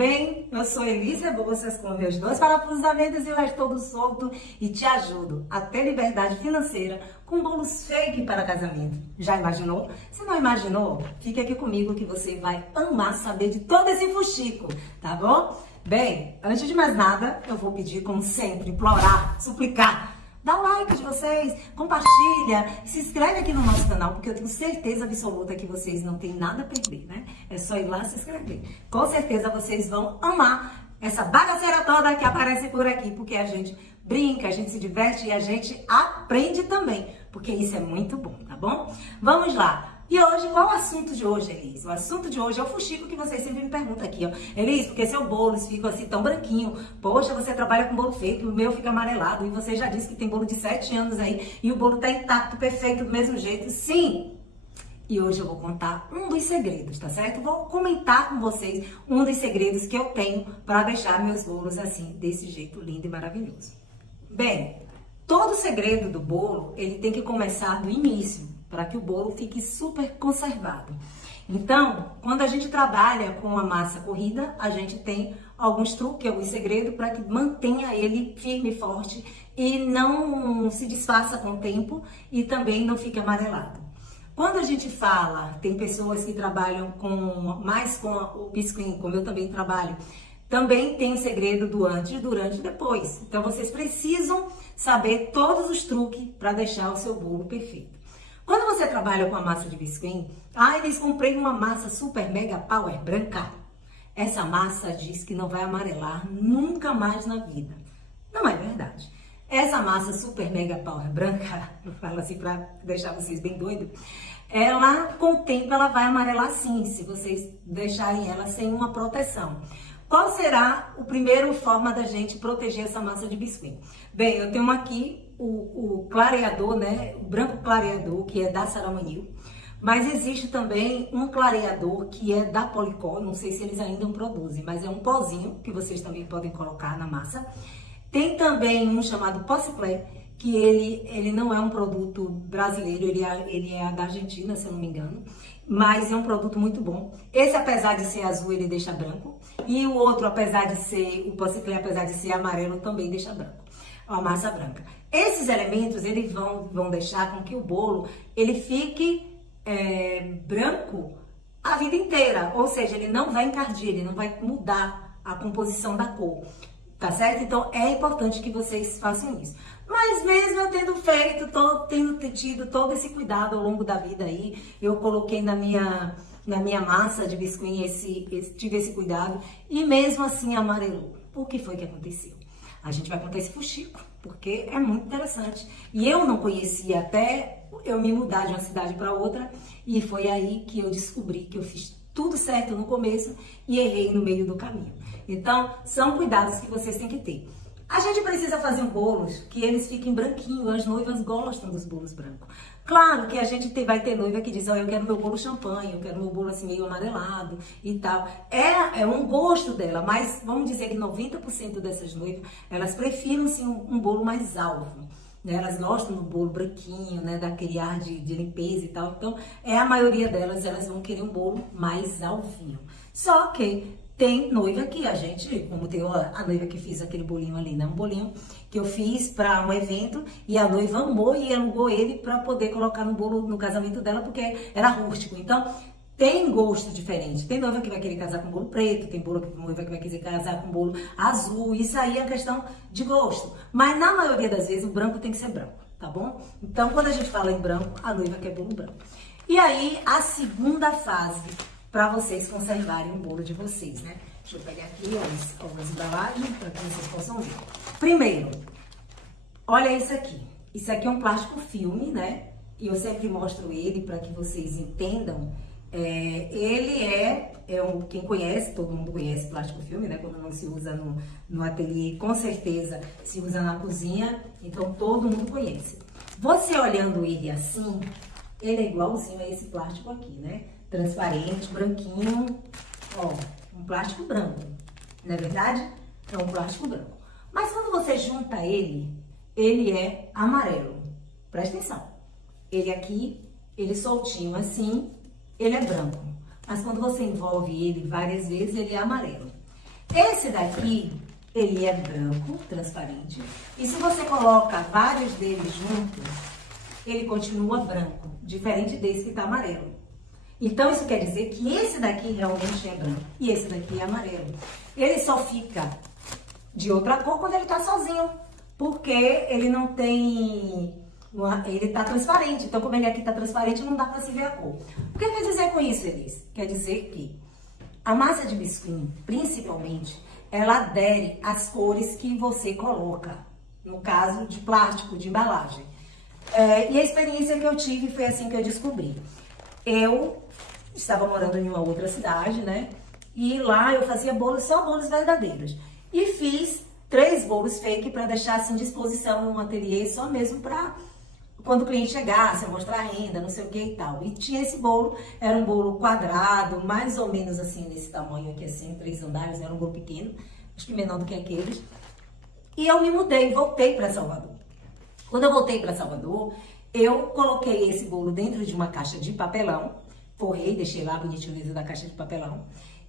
bem? Eu sou Elis Rebouças com meus 2 parafusos a vendas e o resto todo solto e te ajudo a ter liberdade financeira com bolos fake para casamento. Já imaginou? Se não imaginou, fique aqui comigo que você vai amar saber de todo esse fuxico, tá bom? Bem, antes de mais nada, eu vou pedir, como sempre, implorar, suplicar. Dá o like de vocês, compartilha, se inscreve aqui no nosso canal, porque eu tenho certeza absoluta que vocês não têm nada a perder, né? É só ir lá se inscrever. Com certeza vocês vão amar essa bagaceira toda que aparece por aqui, porque a gente brinca, a gente se diverte e a gente aprende também, porque isso é muito bom, tá bom? Vamos lá! E hoje, qual é o assunto de hoje, Elis? O assunto de hoje é o fuxico que vocês sempre me perguntam aqui, ó. Elis, porque seu bolo fica assim tão branquinho? Poxa, você trabalha com bolo feito, o meu fica amarelado. E você já disse que tem bolo de 7 anos aí e o bolo tá intacto, perfeito, do mesmo jeito. Sim! E hoje eu vou contar um dos segredos, tá certo? Vou comentar com vocês um dos segredos que eu tenho para deixar meus bolos assim, desse jeito lindo e maravilhoso. Bem, todo segredo do bolo, ele tem que começar do início, para que o bolo fique super conservado. Então, quando a gente trabalha com a massa corrida, a gente tem alguns truques, alguns segredos para que mantenha ele firme e forte e não se desfaça com o tempo e também não fique amarelado. Quando a gente fala, tem pessoas que trabalham mais com o biscuit, como eu também trabalho, também tem o segredo do antes, durante e depois. Então, vocês precisam saber todos os truques para deixar o seu bolo perfeito. Quando você trabalha com a massa de biscuit, eles comprei uma massa super mega power branca. Essa massa diz que não vai amarelar nunca mais na vida. Não é verdade. Essa massa super mega power branca, eu falo assim para deixar vocês bem doidos, ela com o tempo ela vai amarelar sim, se vocês deixarem ela sem uma proteção. Qual será a primeira forma da gente proteger essa massa de biscuit? Bem, eu tenho aqui o clareador, né? O branco clareador, que é da Saramanil. Mas existe também um clareador que é da Policol, não sei se eles ainda produzem, mas é um pozinho que vocês também podem colocar na massa. Tem também um chamado Possiplay, que ele não é um produto brasileiro, ele é da Argentina, se eu não me engano, mas é um produto muito bom. Esse, apesar de ser azul, ele deixa branco, e o outro, apesar de ser, o Possiplay, apesar de ser amarelo, também deixa branco, a massa branca. Esses elementos, eles vão deixar com que o bolo, ele fique branco a vida inteira, ou seja, ele não vai encardir, ele não vai mudar a composição da cor. Tá certo? Então, é importante que vocês façam isso. Mas mesmo eu tendo feito, tendo tido todo esse cuidado ao longo da vida aí, eu coloquei na minha massa de biscuit, tive esse cuidado, e mesmo assim amarelou. O que foi que aconteceu? A gente vai contar esse fuxico, porque é muito interessante. E eu não conhecia até eu me mudar de uma cidade para outra, e foi aí que eu descobri que eu fiz tudo certo no começo e errei no meio do caminho. Então, são cuidados que vocês têm que ter. A gente precisa fazer bolos que eles fiquem branquinhos, as noivas gostam dos bolos brancos. Claro que a gente vai ter noiva que diz, eu quero meu bolo champanhe, eu quero meu bolo assim meio amarelado e tal. É um gosto dela, mas vamos dizer que 90% dessas noivas, elas prefiram assim, um bolo mais alvo. Né? Elas gostam do bolo branquinho, né? Daquele ar de limpeza e tal. Então, a maioria delas, elas vão querer um bolo mais alvinho. Só que tem noiva que a gente, como tem a noiva que fiz aquele bolinho ali, né? Um bolinho que eu fiz para um evento e a noiva amou e alugou ele para poder colocar no bolo no casamento dela, porque era rústico. Então, tem gosto diferente. Tem noiva que vai querer casar com bolo preto, tem noiva que vai querer casar com bolo azul. Isso aí é questão de gosto. Mas na maioria das vezes o branco tem que ser branco, tá bom? Então, quando a gente fala em branco, a noiva quer bolo branco. E aí, a segunda fase para vocês conservarem o bolo de vocês, né? Deixa eu pegar aqui algumas embalagens para que vocês possam ver. Primeiro, olha isso aqui. Isso aqui é um plástico filme, né? E eu sempre mostro ele para que vocês entendam. Quem conhece, todo mundo conhece plástico filme, né? Quando não se usa no ateliê, com certeza se usa na cozinha, então todo mundo conhece. Você olhando ele assim, ele é igualzinho a esse plástico aqui, né? Transparente, branquinho, ó, um plástico branco, não é verdade? É um plástico branco. Mas quando você junta ele é amarelo. Presta atenção. Ele aqui, ele soltinho assim, ele é branco. Mas quando você envolve ele várias vezes, ele é amarelo. Esse daqui, ele é branco, transparente. E se você coloca vários deles juntos, ele continua branco, diferente desse que tá amarelo. Então, isso quer dizer que esse daqui realmente é branco e esse daqui é amarelo. Ele só fica de outra cor quando ele tá sozinho, porque ele não tem... Ele tá transparente. Então, como ele aqui tá transparente, não dá pra se ver a cor. O que quer dizer com isso, Elis? Quer dizer que a massa de biscuit, principalmente, ela adere às cores que você coloca. No caso de plástico, de embalagem. E a experiência que eu tive foi assim que eu descobri. Eu estava morando em uma outra cidade, né? E lá eu fazia bolos, só bolos verdadeiros. E fiz 3 bolos fake para deixar assim de exposição no ateliê, só mesmo para quando o cliente chegasse, mostrar a renda, não sei o que e tal. E tinha esse bolo, era um bolo quadrado, mais ou menos assim, nesse tamanho aqui assim, 3 andares, era um bolo pequeno, acho que menor do que aqueles. E eu me mudei, voltei para Salvador. Quando eu voltei para Salvador, eu coloquei esse bolo dentro de uma caixa de papelão, forrei, deixei lá bonitinho dentro da caixa de papelão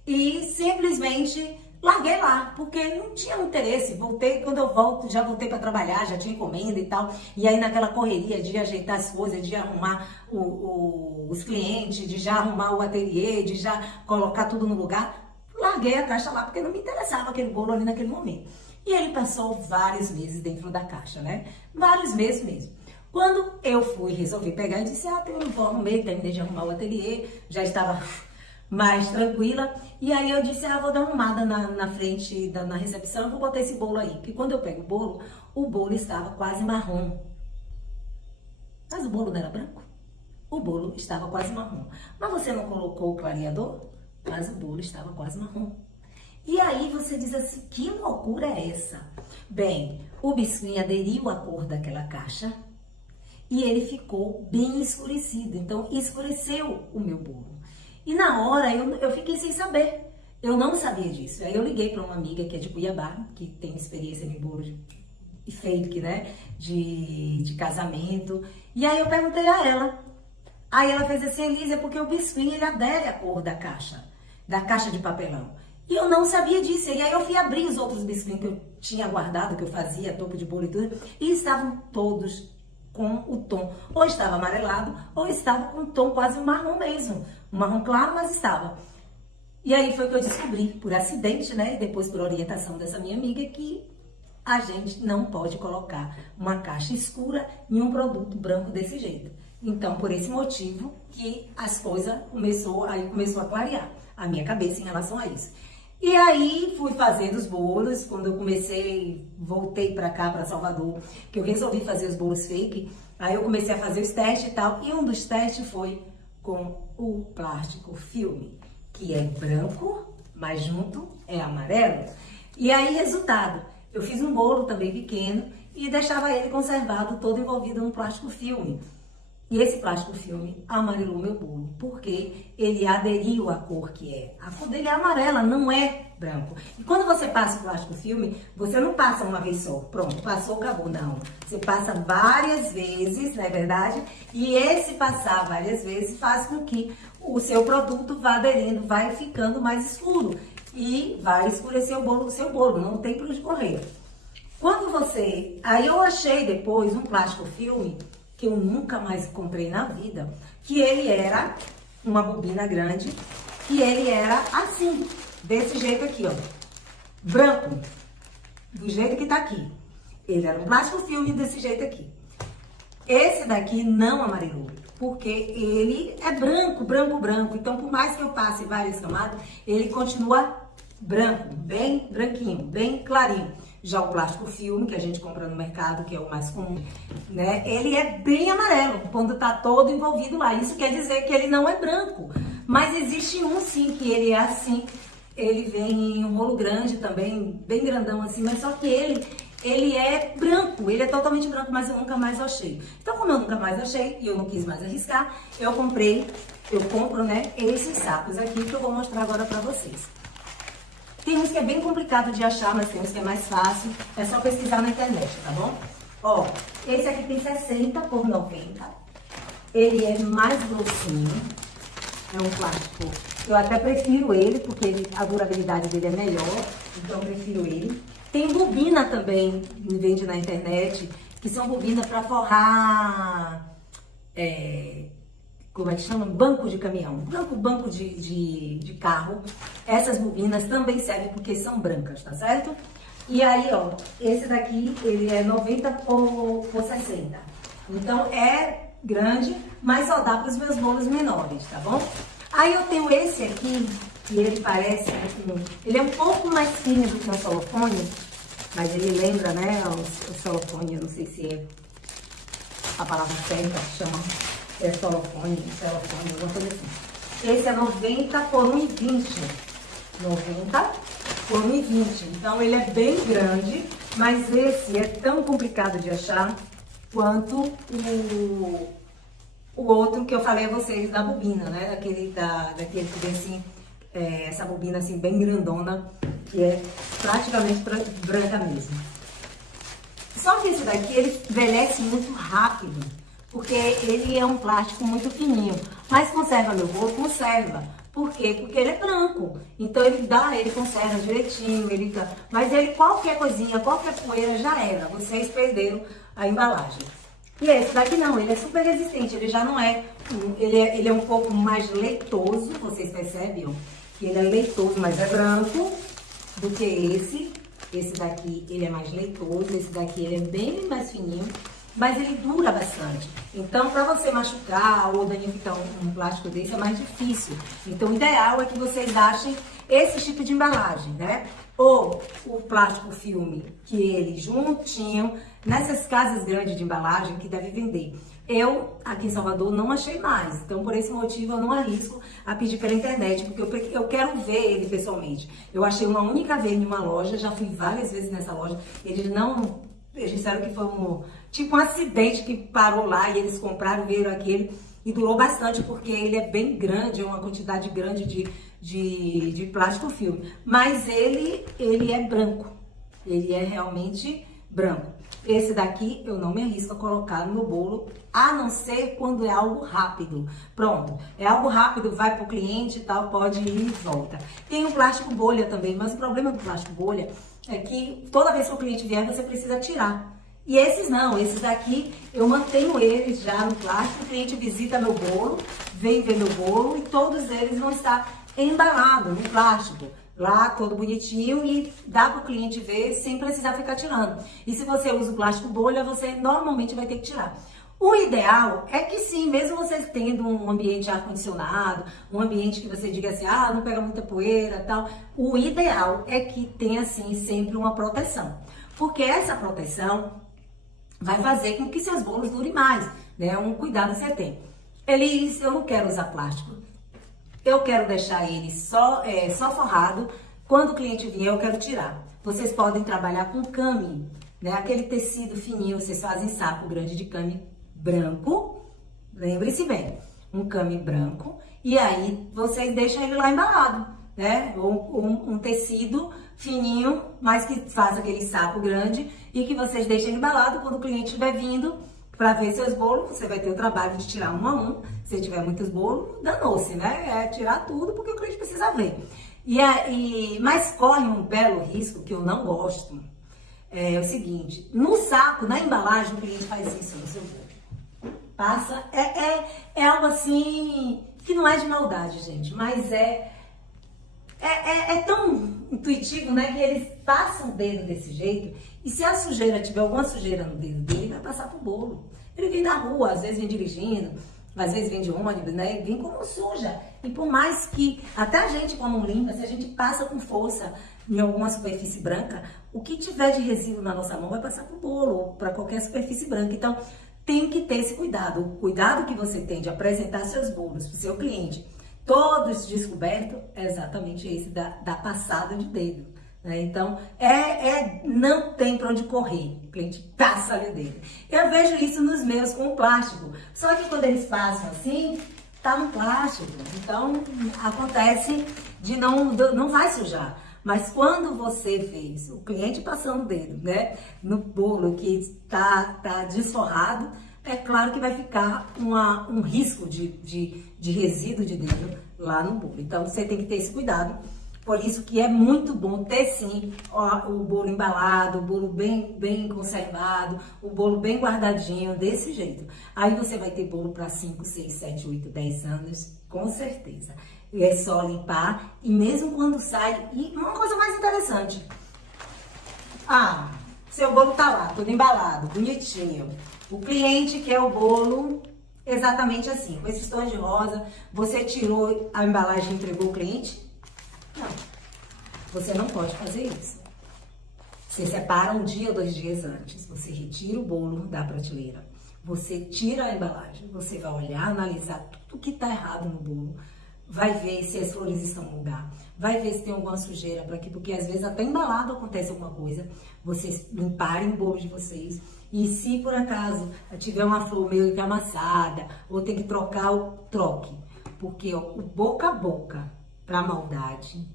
e simplesmente larguei lá, porque não tinha interesse. Voltei, quando eu volto, já voltei para trabalhar, já tinha encomenda e tal, e aí naquela correria de ajeitar as coisas, de arrumar os clientes, de já arrumar o ateliê, de já colocar tudo no lugar, larguei a caixa lá, porque não me interessava aquele bolo ali naquele momento. E ele passou vários meses dentro da caixa, né? Vários meses mesmo. Quando eu resolvi pegar e disse, eu não vou arrumar, terminei de arrumar o ateliê, já estava mais tranquila. E aí eu disse, vou dar uma arrumada na frente, na recepção, vou botar esse bolo aí. Porque quando eu pego o bolo estava quase marrom. Mas o bolo não era branco? O bolo estava quase marrom. Mas você não colocou o clareador? Mas o bolo estava quase marrom. E aí você diz assim, que loucura é essa? Bem, o biscuit aderiu à cor daquela caixa, e ele ficou bem escurecido, então escureceu o meu bolo. E na hora eu fiquei sem saber, eu não sabia disso. Aí eu liguei para uma amiga que é de Cuiabá, que tem experiência em bolo de fake, né, de casamento. E aí eu perguntei a ela. Aí ela fez assim, Elisa, é porque o biscuit ele adere à cor da caixa de papelão. E eu não sabia disso. E aí eu fui abrir os outros biscuits que eu tinha guardado, que eu fazia, topo de bolo e tudo, e estavam todos com o tom, ou estava amarelado, ou estava com um tom quase marrom mesmo. Um marrom claro, mas estava. E aí foi que eu descobri, por acidente, né, e depois por orientação dessa minha amiga, que a gente não pode colocar uma caixa escura em um produto branco desse jeito. Então, por esse motivo que as coisas começou a clarear a minha cabeça em relação a isso. E aí fui fazendo os bolos, quando eu voltei pra cá, pra Salvador, que eu resolvi fazer os bolos fake, aí eu comecei a fazer os testes e tal, e um dos testes foi com o plástico filme, que é branco, mas junto é amarelo. E aí, resultado, eu fiz um bolo também pequeno e deixava ele conservado, todo envolvido no plástico filme. E esse plástico filme amarelou meu bolo, porque ele aderiu à cor que é. A cor dele é amarela, não é branco. E quando você passa o plástico filme, você não passa uma vez só, pronto, passou, acabou, não. Você passa várias vezes, não é verdade? E esse passar várias vezes faz com que o seu produto vá aderindo, vai ficando mais escuro. E vai escurecer o bolo do seu bolo, não tem para onde correr. Quando você... Aí eu achei depois um plástico filme que eu nunca mais comprei na vida, que ele era uma bobina grande, que ele era assim, desse jeito aqui, ó, branco, do jeito que tá aqui. Ele era um plástico filme desse jeito aqui. Esse daqui não amarelou, porque ele é branco, branco, branco. Então, por mais que eu passe várias camadas, ele continua branco, bem branquinho, bem clarinho. Já o plástico filme, que a gente compra no mercado, que é o mais comum, né? Ele é bem amarelo, quando tá todo envolvido lá. Isso quer dizer que ele não é branco. Mas existe um, sim, que ele é assim. Ele vem em um rolo grande também, bem grandão assim, mas só que ele é branco, ele é totalmente branco, mas eu nunca mais achei. Então, como eu nunca mais achei e eu não quis mais arriscar, eu compro, né, esses sacos aqui que eu vou mostrar agora pra vocês. Tem uns que é bem complicado de achar, mas tem uns que é mais fácil. É só pesquisar na internet, tá bom? Ó, esse aqui tem 60 por 90. Ele é mais grossinho. É um plástico Eu até prefiro ele, porque a durabilidade dele é melhor, então eu prefiro ele. Tem bobina também, vende na internet, que são bobinas para forrar, como é que chama? Banco de caminhão, banco de carro. Essas bobinas também servem porque são brancas, tá certo? E aí, ó, esse daqui, ele é 90 por 60. Então, é grande, mas só dá para os meus bolos menores, tá bom? Aí eu tenho esse aqui, que ele parece, ele é um pouco mais fino do que o celofane, mas ele lembra, né, o celofane, eu não sei se é a palavra certa que chama, celofane, alguma coisa assim. Esse é 90 por 1,20. 90 por 1,20. Então ele é bem grande, mas esse é tão complicado de achar quanto o outro que eu falei a vocês da bobina, né? Daquele que vem assim, essa bobina assim bem grandona, que é praticamente branca mesmo. Só que esse daqui, ele envelhece muito rápido, porque ele é um plástico muito fininho. Mas conserva meu bolo? Conserva. Por quê? Porque ele é branco. Então ele conserva direitinho, mas ele, qualquer coisinha, qualquer poeira já era. Vocês perderam a embalagem. E esse daqui não, ele é super resistente, ele já não é, ele é um pouco mais leitoso, vocês percebem, ó, que ele é leitoso, mas é branco do que esse. Esse daqui, ele é mais leitoso, esse daqui ele é bem mais fininho, mas ele dura bastante. Então, para você machucar ou danificar um plástico desse é mais difícil. Então, o ideal é que vocês achem esse tipo de embalagem, né? Ou o plástico filme, que eles juntinho, nessas casas grandes de embalagem que devem vender. Eu, aqui em Salvador, não achei mais. Então, por esse motivo, eu não arrisco a pedir pela internet, porque eu quero ver ele pessoalmente. Eu achei uma única vez em uma loja, já fui várias vezes nessa loja. Eles disseram que foi tipo um acidente que parou lá e eles compraram, viram aquele. E durou bastante, porque ele é bem grande, é uma quantidade grande de plástico filme. Mas ele é branco. Ele é realmente branco. Esse daqui eu não me arrisco a colocar no meu bolo, a não ser quando é algo rápido. Pronto, é algo rápido, vai pro cliente e tal, pode ir e volta. Tem o plástico bolha também, mas o problema do plástico bolha é que toda vez que o cliente vier, você precisa tirar. E esses não, esses daqui eu mantenho eles já no plástico, o cliente visita meu bolo, vem ver meu bolo e todos eles vão estar embalados no plástico. Lá, todo bonitinho e dá para o cliente ver sem precisar ficar tirando. E se você usa o plástico bolha, você normalmente vai ter que tirar. O ideal é que sim, mesmo você tendo um ambiente ar-condicionado, um ambiente que você diga assim, não pega muita poeira e tal, o ideal é que tenha assim sempre uma proteção. Porque essa proteção vai fazer com que seus bolos durem mais, né? Um cuidado que você tem. Eu não quero usar plástico. Eu quero deixar ele só forrado. Quando o cliente vier, eu quero tirar. Vocês podem trabalhar com cami, né? Aquele tecido fininho, vocês fazem saco grande de cami branco. Lembre-se bem, um cami branco. E aí, vocês deixam ele lá embalado, né? Ou um tecido fininho, mas que faz aquele saco grande e que vocês deixam ele embalado. Quando o cliente estiver vindo para ver seus bolos, você vai ter o trabalho de tirar um a um. Se tiver muitos bolos, danou-se, né? É tirar tudo porque o cliente precisa ver. Mas corre um belo risco que eu não gosto. É o seguinte, no saco, na embalagem, o cliente faz isso no seu bolo. Passa, é algo assim que não é de maldade, gente, mas é tão intuitivo, né, que eles passam o dedo desse jeito e se a sujeira tiver alguma sujeira no dedo dele, vai passar pro bolo. Ele vem da rua, às vezes vem dirigindo, às vezes vem de ônibus, né, e vem como suja. E por mais que, até a gente como limpa, se a gente passa com força em alguma superfície branca, o que tiver de resíduo na nossa mão vai passar pro bolo ou para qualquer superfície branca. Então, tem que ter esse cuidado. O cuidado que você tem de apresentar seus bolos para o seu cliente todos descobertos é exatamente esse da passada de dedo, né? Então, não tem para onde correr, o cliente passa ali o dedo. Eu vejo isso nos meus com o plástico, só que quando eles passam assim, tá no plástico, então acontece de não vai sujar. Mas quando você vê o cliente passando o dedo, né, no bolo que tá desforrado, é claro que vai ficar um risco de resíduo de dedo lá no bolo. Então, você tem que ter esse cuidado. Por isso que é muito bom ter, sim, o bolo embalado, o bolo bem conservado, o bolo bem guardadinho, desse jeito. Aí você vai ter bolo para 5, 6, 7, 8, 10 anos, com certeza. E é só limpar, e mesmo quando sai... E uma coisa mais interessante. Seu bolo tá lá, todo embalado, bonitinho. O cliente quer o bolo exatamente assim, com esses tons de rosa. Você tirou a embalagem e entregou o cliente? Não, você não pode fazer isso. Você separa um dia ou 2 dias antes, você retira o bolo da prateleira, você tira a embalagem, você vai olhar, analisar tudo que está errado no bolo, vai ver se as flores estão no lugar, vai ver se tem alguma sujeira por aqui, porque às vezes até embalado acontece alguma coisa. Vocês limparem o bolo de vocês, e se por acaso tiver uma flor meio que amassada, ou tem que trocar, troque. Porque o boca a boca para maldade,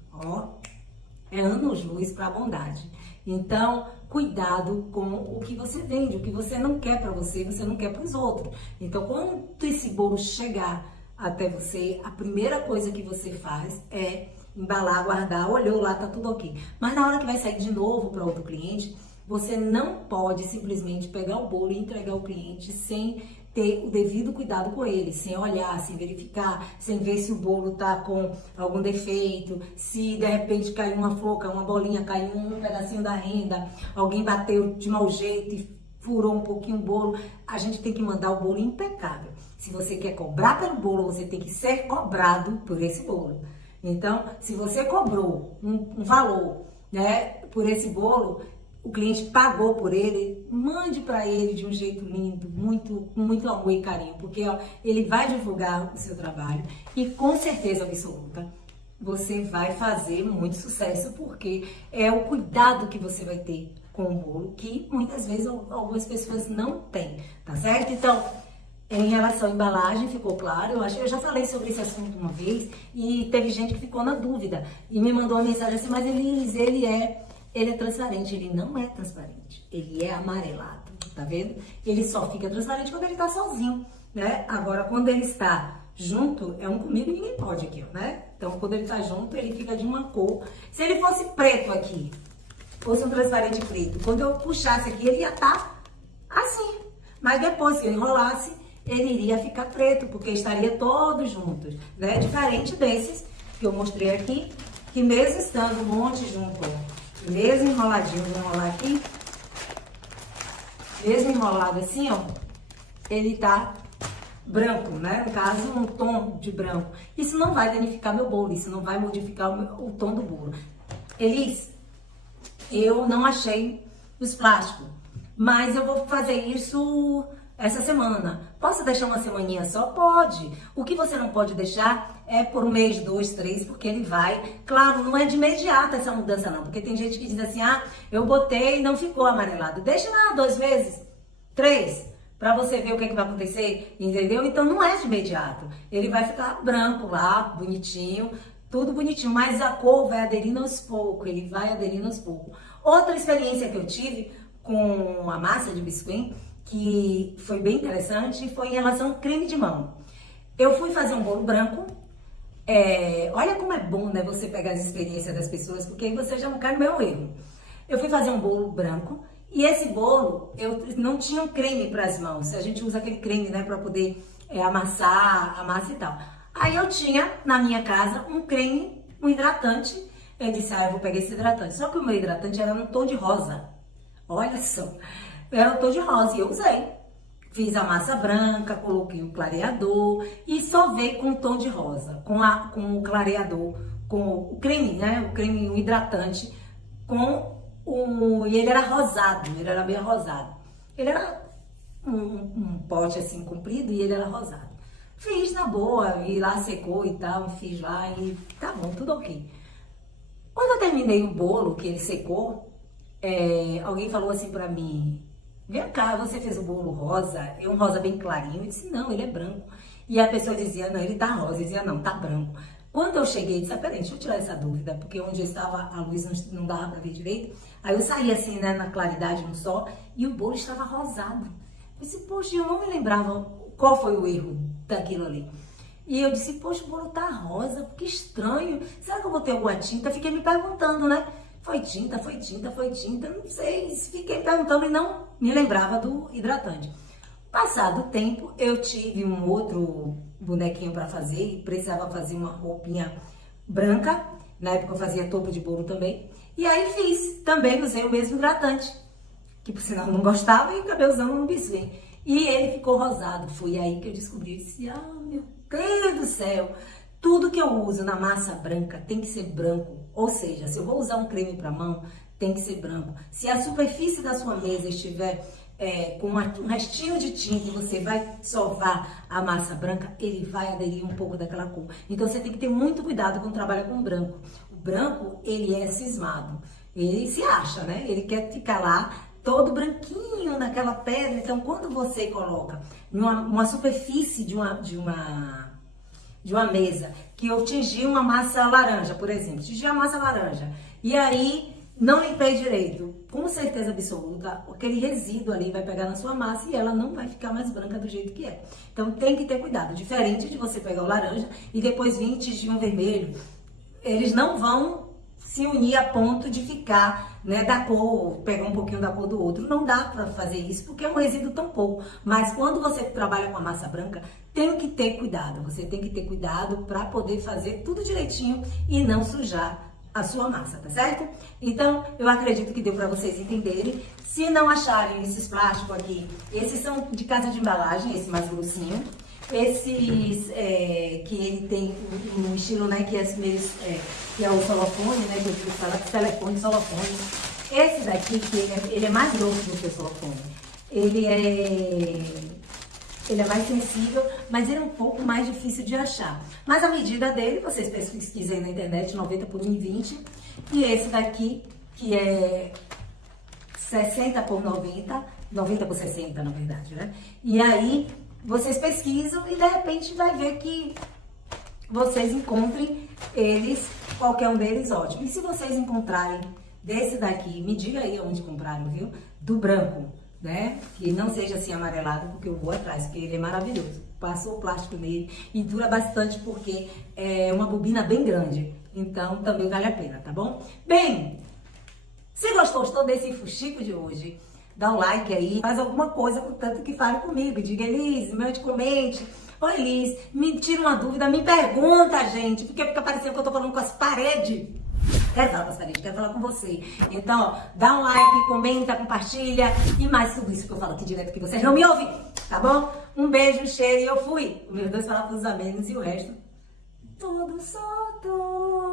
é anos-luz para bondade. Então, cuidado com o que você vende, o que você não quer para você não quer para os outros. Então, quando esse bolo chegar até você, a primeira coisa que você faz é embalar, guardar, olhou lá, tá tudo ok. Mas na hora que vai sair de novo para outro cliente, você não pode simplesmente pegar o bolo e entregar ao cliente sem ter o devido cuidado com ele, sem olhar, sem verificar, sem ver se o bolo tá com algum defeito, se de repente caiu uma flor, caiu uma bolinha, caiu um pedacinho da renda, alguém bateu de mau jeito e furou um pouquinho o bolo. A gente tem que mandar o bolo impecável. Se você quer cobrar pelo bolo, você tem que ser cobrado por esse bolo. Então, se você cobrou um valor, né, por esse bolo, o cliente pagou por ele, mande para ele de um jeito lindo, com muito amor e carinho, porque ele vai divulgar o seu trabalho e com certeza absoluta você vai fazer muito sucesso, porque é o cuidado que você vai ter com o bolo que muitas vezes algumas pessoas não têm, tá certo? Então, em relação à embalagem, ficou claro? Eu acho que eu já falei sobre esse assunto uma vez e teve gente que ficou na dúvida e me mandou uma mensagem assim, mas ele é transparente. Ele não é transparente, ele é amarelado, tá vendo? Ele só fica transparente quando ele tá sozinho, né? Agora, quando ele está junto, é um comigo e ninguém pode aqui, né? Então, quando ele tá junto, ele fica de uma cor. Se ele fosse preto aqui, fosse um transparente preto, quando eu puxasse aqui, ele ia estar assim. Mas depois, se eu enrolasse, ele iria ficar preto, porque estaria todos juntos, né? Diferente desses que eu mostrei aqui, que mesmo estando um monte junto, mesmo enroladinho, vou enrolar aqui, mesmo enrolado assim, ele tá branco, né? No caso, um tom de branco. Isso não vai danificar meu bolo, isso não vai modificar o tom do bolo. Elis, eu não achei os plásticos, mas eu vou fazer isso essa semana. Posso deixar uma semaninha só? Pode. O que você não pode deixar é por 1 mês, 2, 3, porque ele vai... Claro, não é de imediato essa mudança não, porque tem gente que diz assim, eu botei e não ficou amarelado. Deixa lá 2 meses, 3, para você ver o que, é que vai acontecer, entendeu? Então não é de imediato. Ele vai ficar branco lá, bonitinho, tudo bonitinho, mas a cor vai aderindo aos poucos, ele vai aderindo aos poucos. Outra experiência que eu tive com a massa de biscuit, que foi bem interessante, foi em relação ao creme de mão. Eu fui fazer um bolo branco. Olha como é bom, né, você pegar as experiências das pessoas, porque aí você já não cai no meu erro. Eu fui fazer um bolo branco e esse bolo, eu não tinha um creme para as mãos. A gente usa aquele creme, né, para poder amassar a massa e tal. Aí eu tinha na minha casa um creme, um hidratante. Eu disse, eu vou pegar esse hidratante. Só que o meu hidratante era num tom de rosa. Olha só. Era um tom de rosa e eu usei. Fiz a massa branca, coloquei o clareador e sovei com o tom de rosa, com o clareador, com o creme, né? O creme, o hidratante, e ele era rosado, ele era meio rosado. Ele era um pote assim comprido e ele era rosado. Fiz na boa, e lá secou e tal, fiz lá e tá bom, tudo ok. Quando eu terminei o bolo, que ele secou, alguém falou assim pra mim, vem cá, você fez o bolo rosa, é um rosa bem clarinho. Eu disse, não, ele é branco. E a pessoa dizia, não, ele tá rosa. Eu dizia, não, tá branco. Quando eu cheguei, eu disse, peraí, deixa eu tirar essa dúvida, porque onde eu estava, a luz não dava pra ver direito. Aí eu saí assim, né, na claridade, no sol, e o bolo estava rosado. Eu disse, poxa, eu não me lembrava qual foi o erro daquilo ali. E eu disse, poxa, o bolo tá rosa, que estranho. Será que eu botei alguma tinta? Fiquei me perguntando, né? Foi tinta, foi tinta, foi tinta, não sei. Fiquei me perguntando e não me lembrava do hidratante. Passado o tempo, eu tive um outro bonequinho para fazer e precisava fazer uma roupinha branca. Na época eu fazia topo de bolo também. E aí fiz, também usei o mesmo hidratante, que por sinal eu não gostava e acabei usando um biscuit. E ele ficou rosado. Foi aí que eu descobri, eu disse, ah, meu Deus do céu, tudo que eu uso na massa branca tem que ser branco. Ou seja, se eu vou usar um creme para mão, tem que ser branco. Se a superfície da sua mesa estiver com um restinho de tinta e você vai sovar a massa branca, ele vai aderir um pouco daquela cor. Então você tem que ter muito cuidado quando trabalha com branco. O branco, ele é cismado. Ele se acha, né? Ele quer ficar lá todo branquinho naquela pedra. Então quando você coloca numa superfície de uma mesa que eu tingi uma massa laranja, por exemplo, tingi a massa laranja, e aí não limpei direito, com certeza absoluta, aquele resíduo ali vai pegar na sua massa e ela não vai ficar mais branca do jeito que é. Então tem que ter cuidado, diferente de você pegar o laranja e depois vir tingir um vermelho, eles não vão se unir a ponto de ficar, né, da cor, pegar um pouquinho da cor do outro. Não dá para fazer isso porque é um resíduo tão pouco. Mas quando você trabalha com a massa branca, tem que ter cuidado. Você tem que ter cuidado para poder fazer tudo direitinho e não sujar a sua massa, tá certo? Então, eu acredito que deu para vocês entenderem. Se não acharem esses plásticos aqui, esses são de casa de embalagem, esse mais grossinho. Esses que ele tem um estilo, né, que é o solofone, né, que eu fico falando, telefone, solofone. Esse daqui, que ele é mais grosso do que o solofone. Ele é mais sensível, mas ele é um pouco mais difícil de achar. Mas a medida dele, vocês pesquisem na internet, 90 por 1,20. E esse daqui, que é 60 por 90, 90 por 60, na verdade, né? E aí, vocês pesquisam e de repente vai ver que vocês encontrem eles, qualquer um deles, ótimo. E se vocês encontrarem desse daqui, me diga aí onde compraram, viu? Do branco, né? Que não seja assim amarelado, porque eu vou atrás, porque ele é maravilhoso. Passou o plástico nele e dura bastante porque é uma bobina bem grande. Então também vale a pena, tá bom? Bem, se gostou desse fuxico de hoje, dá um like aí, faz alguma coisa, contanto que fale comigo. Diga, Elis, mande comente. Oi, Elis, me tira uma dúvida, me pergunta, gente, porque fica parecendo que eu tô falando com as paredes. Quero falar com as paredes, quero falar com você. Então, ó, dá um like, comenta, compartilha e mais tudo isso que eu falo aqui direto que vocês não me ouvem, tá bom? Um beijo, um cheiro e eu fui. Os meus 2 parafusos a menos e o resto tudo solto.